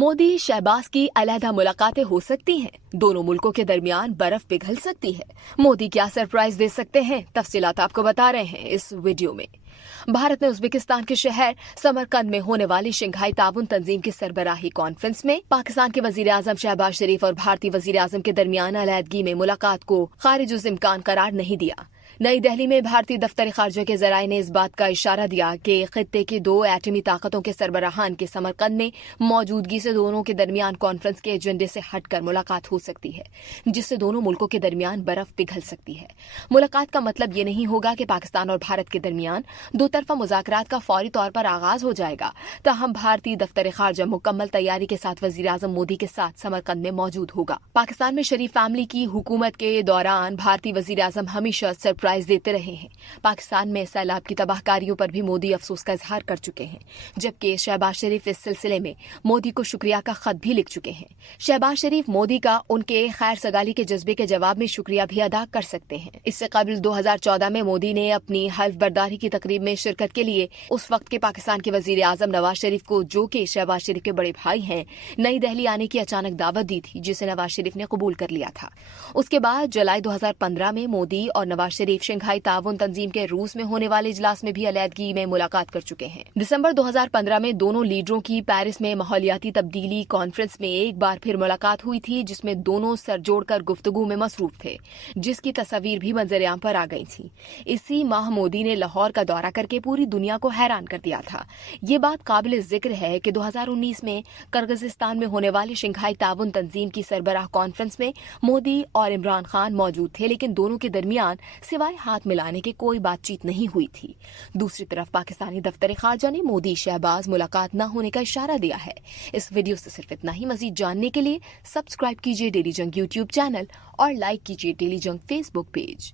मोदी शहबाज की अलहदा मुलाकातें हो सकती हैं, दोनों मुल्कों के दरमियान बर्फ पिघल सकती है। मोदी क्या सरप्राइज दे सकते हैं, तफसीलात आपको बता रहे हैं इस वीडियो में। भारत ने उज्बेकिस्तान के शहर समरकंद में होने वाली शंघाई ताउन तंजीम की सरबराही कॉन्फ्रेंस में पाकिस्तान के वजीर आजम शहबाज शरीफ और भारतीय वजीर आजम के दरमियान अलहदगी में मुलाकात को खारिज इम्कान करार नहीं दिया। नई दिल्ली में भारतीय दफ्तर खारजा के जराये ने इस बात का इशारा दिया कि खित्ते के दो एटमी ताकतों के सरबराहान के समरकंद में मौजूदगी से दोनों के दरमियान कॉन्फ्रेंस के एजेंडे से हटकर मुलाकात हो सकती है, जिससे दोनों मुल्कों के दरमियान बर्फ पिघल सकती है। मुलाकात का मतलब ये नहीं होगा कि पाकिस्तान और भारत के दरमियान दो तरफा मुज़ाकरात का फौरी तौर पर आगाज हो जाएगा। ताहम भारतीय दफ्तर खारजा मुकम्मल तैयारी के साथ वजीर आजम मोदी के साथ समरकंद में मौजूद होगा। पाकिस्तान में शरीफ फैमिली की हुकूमत के दौरान भारतीय वजीर आजम हमेशा सरप्राइज देते रहे हैं। पाकिस्तान में सैलाब की तबाहकारियों पर भी मोदी अफसोस का इजहार कर चुके हैं, जबकि शहबाज शरीफ इस सिलसिले में मोदी को शुक्रिया का खत भी लिख चुके हैं। शहबाज शरीफ मोदी का उनके खैर सगाली के जज्बे के जवाब में शुक्रिया भी अदा कर सकते हैं। इससे कबल 2014 में मोदी ने अपनी हल्फ बर्दारी की तकरीब में शिरकत के लिए उस वक्त के पाकिस्तान के वजीर आजम नवाज शरीफ को, जो कि शहबाज शरीफ के बड़े भाई हैं, नई दिल्ली आने की अचानक दावत दी थी, जिसे नवाज शरीफ ने कबूल कर लिया था। उसके बाद जुलाई 2015 में मोदी और नवाज शरीफ शंघाई ताउन तंजीम के रूस में होने वाले इजलास में भी अलहदगी में मुलाकात कर चुके हैं। दिसंबर 2015 में दोनों लीडरों की पेरिस में माहौलियाती तब्दीली कॉन्फ्रेंस में एक बार फिर मुलाकात हुई थी, जिसमें दोनों सर जोड़कर गुफ्तगू में मसरूफ थे, जिसकी तस्वीर भी मंजर-ए-आम पर आ गई थी। इसी माह मोदी ने लाहौर का दौरा करके पूरी दुनिया को हैरान कर दिया था। ये बात काबिल जिक्र है कि 2019 में किर्गिस्तान में होने वाली शंघाई ताउन तंजीम की सरबराह कॉन्फ्रेंस में मोदी और इमरान खान मौजूद थे, लेकिन दोनों के दरमियान सिवाय हाथ मिलाने के कोई बातचीत नहीं हुई थी। दूसरी तरफ पाकिस्तानी दफ्तर खारजा ने मोदी शहबाज मुलाकात न होने का इशारा दिया है। इस वीडियो से सिर्फ इतना ही। मजीद जानने के लिए सब्सक्राइब कीजिए डेली जंग यूट्यूब चैनल और लाइक कीजिए डेली जंग फेसबुक पेज।